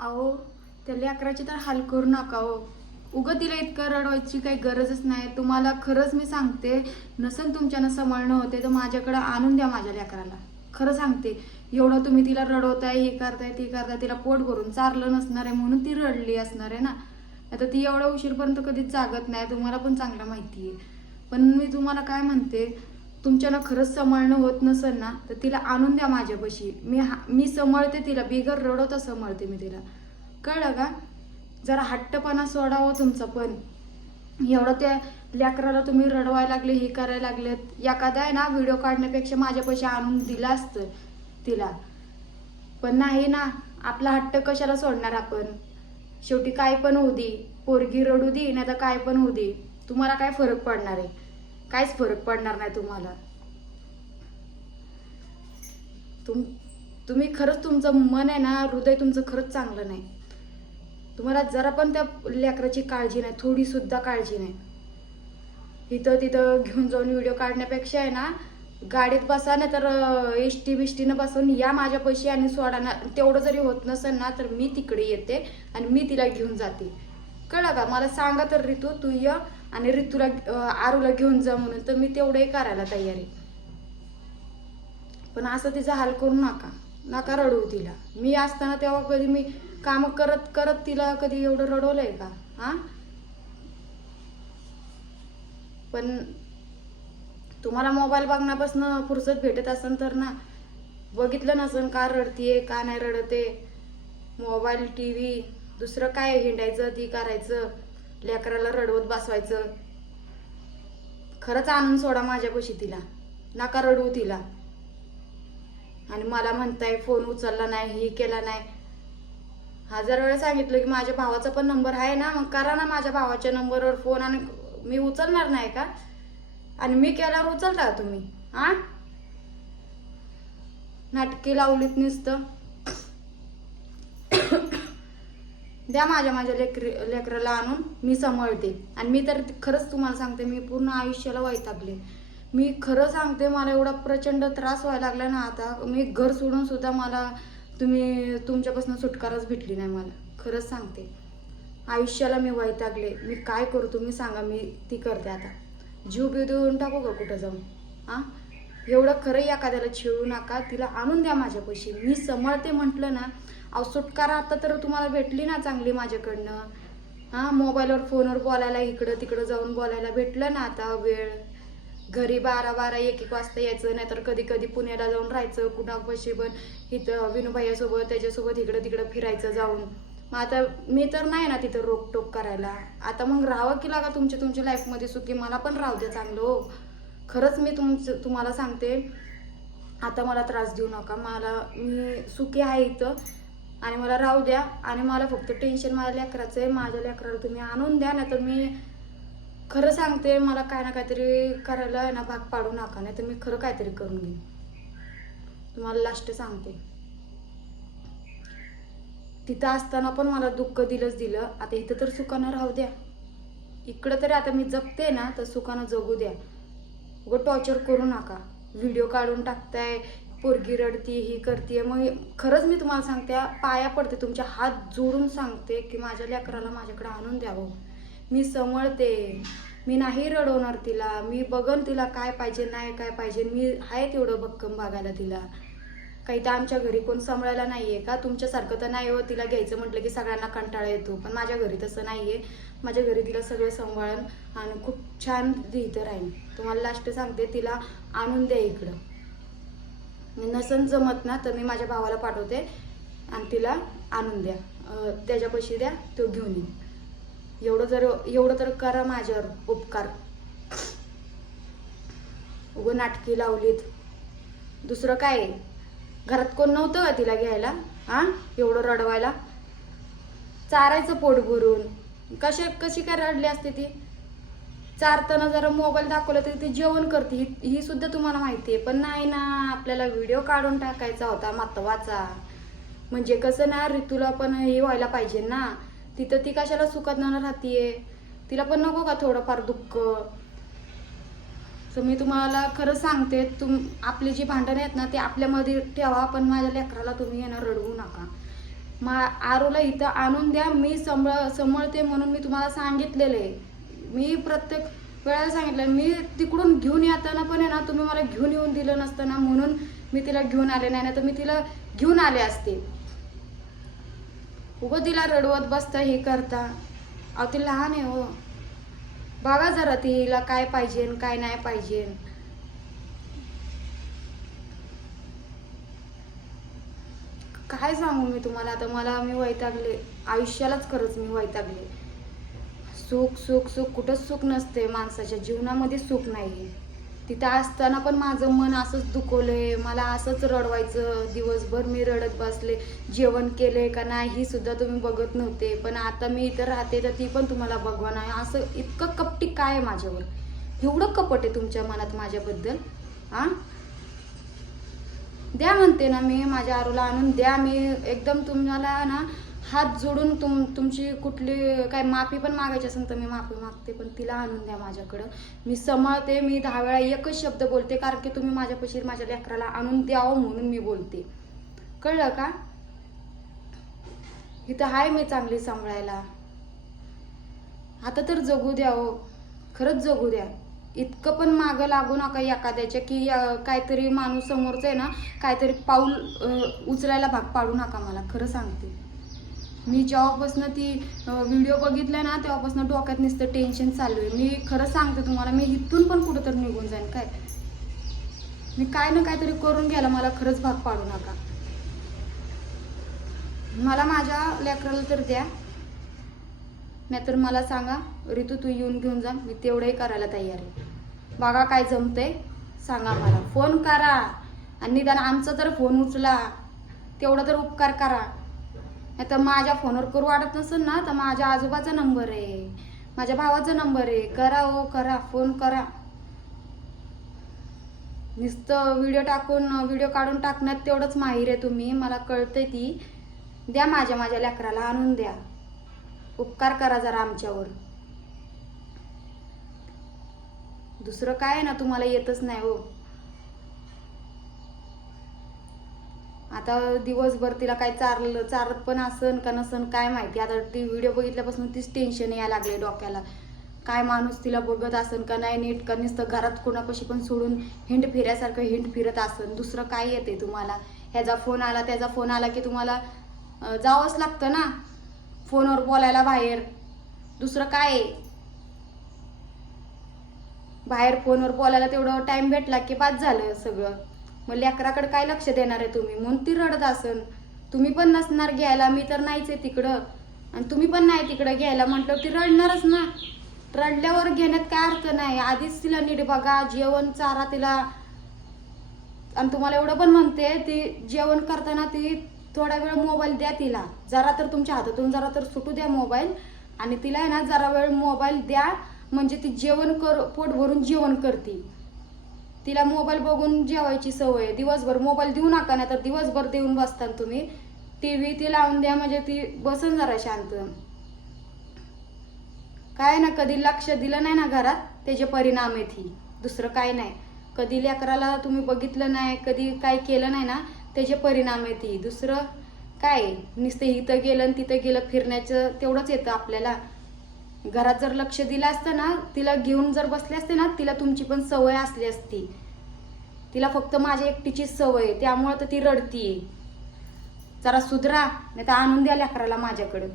अहो त्या लेकराची तर हाल करू नका हो. उगं तिला इतकं रडवायची काही गरजच नाही. तुम्हाला खरंच मी सांगते नसन तुमच्यानं सांभाळणं होते तर माझ्याकडं आणून द्या माझ्या लेकराला. खरं सांगते एवढं तुम्ही तिला रडवताय हे करताय ते करताय तिला पोट भरून चारलं नसणार आहे म्हणून ती रडली असणार आहे ना. आता ती एवढ्या उशीरपर्यंत कधीच जागत नाही तुम्हाला पण चांगलं माहिती आहे पण मी तुम्हाला काय म्हणते तुमच्यानं खरंच सांभाळणं होत नसेल ना तर तिला आणून द्या माझ्यापाशी मी हा मी सांभाळते तिला बिगर रडवता सांभाळते मी तिला. कळलं का? जरा हट्टपणा सोडावं तुमचं पण. एवढं त्या लेकराला तुम्ही रडवायला लागले हे करायला लागलेत एखादा आहे ना व्हिडिओ काढण्यापेक्षा माझ्यापाशी आणून दिलं असतं तिला. पण नाही ना आपला हट्ट कशाला सोडणार आपण? शेवटी काय पण होऊ दे. पोरगी रडू दे नाही तर काय पण होऊ दे. तुम्हाला काय फरक पडणार आहे? काहीच फरक पडणार नाही तुम्हाला. तुम तुम्ही खरंच तुमचं मन आहे ना हृदय तुमचं खरंच चांगलं नाही. तुम्हाला जरा पण त्या लेकराची काळजी नाही थोडीसुद्धा काळजी नाही. इथं तिथं घेऊन जाऊन व्हिडिओ काढण्यापेक्षा आहे ना गाडीत बसा ना तर एस टी बिष्टीनं बसून या माझ्या पैसे आणि सोडा ना तेवढं जरी होत नसेल ना तर मी तिकडे येते आणि मी तिला घेऊन जाते. कळलं का? मला सांगा तर रितू तू ये. आणि ऋतूला आरूला घेऊन जा म्हणून तर मी तेवढंही करायला तयार आहे. पण असं तिचा हाल करू नका. नका रडवू तिला. मी असताना तेव्हा कधी मी काम करत करत तिला कधी एवढं रडवलंय का? हा? पण तुम्हाला मोबाईल बघण्यापासून फुरसत भेटत असेल तर ना बघितलं नसेल का रडतीये का नाही रडते. मोबाईल टी व्ही दुसरं काय हिंडायचं ती करायचं. लेकराला रडवत बसवायचं. खरंच आणून सोडा माझ्यापाशी तिला. नका रडवू तिला. आणि मला म्हणताय फोन उचलला नाही हे केला नाही. हजार वेळा सांगितलं की माझ्या भावाचा पण नंबर आहे ना मग करा ना माझ्या भावाच्या नंबरवर फोन आणि मी उचलणार नाही का? आणि मी केल्यावर उचलता तुम्ही हा नाटकी लावलीत नुसतं. द्या माझ्या माझ्या लेकर लेकराला आणून मी सांभाळते. आणि मी तर खरंच तुम्हाला सांगते मी पूर्ण आयुष्याला वैतागले. मी खरं सांगते मला एवढा प्रचंड त्रास व्हायला लागला ना आता मी घर सोडून सुद्धा मला तुम्ही तुमच्यापासून सुटकाराच भेटली नाही मला. खरंच सांगते. आयुष्याला मी वैतागले. मी काय करू तुम्ही सांगा मी ती करते आता. जीव बिव देऊन टाकू का कुठं जाऊन? हां एवढं खरं एखाद्याला छेळू नका तिला आणून द्या माझ्यापाशी मी समळते म्हटलं ना अहो सुटकारा आता तर तुम्हाला भेटली ना चांगली माझ्याकडनं. हा मोबाईलवर फोनवर बोलायला इकडं तिकडं जाऊन बोलायला भेटलं ना आता वेळ. घरी बारा बारा एक एक वाजता यायचं नाहीतर कधी कधी पुण्याला जाऊन राहायचं कुणापाशी पण इथं विनूभाईसोबत त्याच्यासोबत इकडं तिकडं फिरायचं जाऊन. मग आता मी तर नाही ना तिथं रोकटोक करायला. आता मग राहावं की लागा तुमच्या तुमच्या लाईफमध्ये सुखी? मला पण राहू दे चांगलं हो. खरंच मी तुमचं तुम्हाला सांगते आता मला त्रास देऊ नका. मला मी सुखी आहे इथं. आणि मला राहू द्या. आणि मला फक्त टेन्शन माझ्या लेकराचं आहे. माझ्या लेकराला तुम्ही आणून द्या ना तर मी खरं सांगते मला काय ना काहीतरी करायला आहे ना भाग पाडू नका नाही तर मी खरं काहीतरी करून घेईन. तुम्हाला लास्ट सांगते. तिथं असताना पण मला दुःख दिलंच दिलं. आता इथं तर सुखानं राहू द्या. इकडं तरी आता मी जगते ना तर सुखानं जगू द्या. उगं टॉर्चर करू नका. व्हिडिओ काढून टाकताय. पोरगी रडती ही करते मग खरंच मी तुम्हाला सांगते पाया पडते. तुमच्या हात जोडून सांगते की माझ्या लेकराला माझ्याकडे आणून द्यावं. मी समळते. मी नाही रडवणार तिला. मी बघन तिला काय पाहिजे नाही काय पाहिजे. मी आहे तेवढं भक्कम बघायला तिला. काही तर आमच्या घरी कोण सांभाळायला आहे का? तुमच्यासारखं तर नाही हो तिला घ्यायचं म्हटलं की सगळ्यांना कंटाळा येतो. पण माझ्या घरी तसं नाही आहे माझ्या घरी तिला सगळं सांभाळून आणि खूप छान इथं राहीन. तुम्हाला लास्ट सांगते तिला आणून द्या इकडं. नसन जमत ना तर मी माझ्या भावाला पाठवते आणि तिला आणून द्या. त्याच्यापाशी द्या तो घेऊन येईन एवढं जर एवढं तर करा माझ्यावर उपकार. उगं नाटकी लावलीत. दुसरं काय आहे? घरात कोण नव्हतं का तिला घ्यायला? हा एवढं रडवायला? चारायचं पोट भरून. कशा कशी काय रडली असते ती? चारताना जरा मोबाईल दाखवला तरी ती जेवण करते. ही ही सुद्धा तुम्हाला माहिती आहे पण नाही ना आपल्याला व्हिडिओ काढून टाकायचा होता महत्त्वाचा. म्हणजे कसं ना ऋतूला पण हे व्हायला पाहिजे ना. तिथं ती कशाला सुखात न राहतीये? तिला पण नको का थोडंफार दुःख? तर मी तुम्हाला खरं सांगते तुम आपली जी भांडणं आहेत ना ते आपल्यामध्ये ठेवा पण माझ्या लेकराला तुम्ही येणं रडवू नका. मा आरूला इथं आणून द्या. मी सांभाळ संभळते म्हणून मी तुम्हाला सांगितलेलं आहे मी प्रत्येक वेळेला सांगितलं मी तिकडून घेऊन येताना पण आहे ना तुम्ही मला घेऊन येऊन दिलं नसतं ना म्हणून मी तिला घेऊन आले नाही. ना तर मी तिला घेऊन आले असते. उगं तिला रडवत बसता हे करता. अहो ती लहान आहे हो. बघा जरा तिला काय पाहिजे काय नाही पाहिजे. काय सांगू मी तुम्हाला? आता मला मी वैतागले. आयुष्यालाच खरंच मी वैतागले. सुख सुख सुख कुठंच सुख नसते माणसाच्या जीवनामध्ये सुख नाही तिथं असताना पण माझं मन असंच दुखवलंय मला असंच रडवायचं. दिवसभर मी रडत बसले. जेवण केले का नाही ही सुद्धा तुम्ही बघत नव्हते. पण आता मी इथं राहते तर ती पण तुम्हाला बघवा नाही असं इतकं कपटी काय आहे माझ्यावर? एवढं कपट आहे तुमच्या मनात माझ्याबद्दल? आ? द्या म्हणते ना मी माझ्या आरूला आणून द्या. मी एकदम तुम्हाला ना हात जोडून तुम तुमची कुठली काय माफी पण मागायची असेल तर मी माफी मागते पण तिला आणून द्या माझ्याकडं. मी सांभाळते मी दहा वेळा एकच शब्द बोलते कारण की तुम्ही माझ्यापाशी माझ्या लेकराला आणून द्यावं म्हणून मी बोलते. कळलं का? इथं आहे मी चांगली सांभाळायला. आता तर जगू द्या हो. खरंच जगू द्या. इतकं पण मागं लागू नका एखाद्याच्या की काहीतरी माणूस समोरचा आहे ना काहीतरी पाऊल उचलायला भाग पाडू नका मला. खरं सांगते. मी जेव्हापासून ती व्हिडिओ बघितला ना तेव्हापासून डोक्यात नुसतं टेन्शन चालू आहे. मी खरं सांगते तुम्हाला मी इथून पण कुठं तर निघून जाईन काय? मी काय ना काहीतरी करून घ्यायला मला खरंच भाग पाडू नका. मला माझ्या लेकराला तर द्या. नाहीतर मला सांगा ऋतू तू येऊन घेऊन जा मी तेवढंही करायला तयार आहे. बघा काय जमतंय सांगा मला. फोन करा. आणि निदान आमचा तर फोन उचला. तेवढा तर उपकार करा. नाही तर माझ्या फोनवर करू वाटत नसेल ना तर माझ्या आजोबाचा नंबर आहे. माझ्या भावाचा नंबर आहे. करा हो करा. फोन करा. नुसतं व्हिडिओ टाकून व्हिडिओ काढून टाकण्यात तेवढंच माहीर आहे तुम्ही. मला कळतंय ती. द्या माझ्या माझ्या लेकराला आणून द्या. उपकार करा जरा आमच्यावर. दुसरं काय आहे ना तुम्हाला येतच नाही हो. आता दिवसभर तिला काय चारलं चारत पण असन का नसन काय माहिती. आता ती व्हिडिओ बघितल्यापासून तीच टेन्शन यायला लागले डोक्याला. काय माणूस तिला बघत असन का नाही नीट का नुसतं घरात कोणापाशी पण सोडून हिंड फिरायसारखं हिंड फिरत असन. दुसरं काय येते तुम्हाला? ह्याचा फोन आला त्याचा फोन आला की तुम्हाला जावंच लागतं ना? फोनवर बोलायला बाहेर. दुसरं काय? आहे? बाहेर फोनवर बोलायला तेवढं टाइम भेटला की बाद झालं सगळं. मग लेकराकडे काय लक्ष देणार आहे तुम्ही? म्हणून ती रडत असन. तुम्ही पण नसणार घ्यायला मी तर नाहीच आहे तिकडं. आणि तुम्ही पण नाही तिकडं घ्यायला म्हटलं ती रडणारच ना. रडल्यावर घेण्यात काय अर्थ नाही. आधीच तिला नीट बघा जेवण चारा तिला. आणि तुम्हाला एवढं पण म्हणते ती जेवण करताना ती थोडा वेळ मोबाईल द्या तिला. जरा तर तुमच्या हातातून जरा तर सुटू द्या मोबाईल. आणि तिला आहे ना जरा वेळ मोबाईल द्या. म्हणजे ती जेवण कर पोट भरून जेवण करते. तिला मोबाईल बघून जेवायची सवय आहे. दिवसभर मोबाईल देऊ नका ना तर दिवसभर देऊन बसता तुम्ही. टी व्ही ती लावून द्या म्हणजे ती बसून जरा शांत. काय ना कधी लक्ष दिलं नाही ना घरात त्याचे परिणाम आहेत ही. दुसरं काय नाही. कधी लेकराला तुम्ही बघितलं नाही कधी काय केलं नाही ना त्याचे परिणाम आहेत ही. दुसरं काय? नुसतं इथं गेलं आणि तिथं गेलं फिरण्याचं तेवढंच येतं आपल्याला. घरात जर लक्ष दिलं असतं ना तिला घेऊन जर बसले असते ना तिला तुमची पण सवय असली असती. तिला फक्त माझ्या एकटीची सवय आहे, त्यामुळं तर ती रडतीये. जरा सुधरा नाही तर आणून द्या लेकराला माझ्याकडं.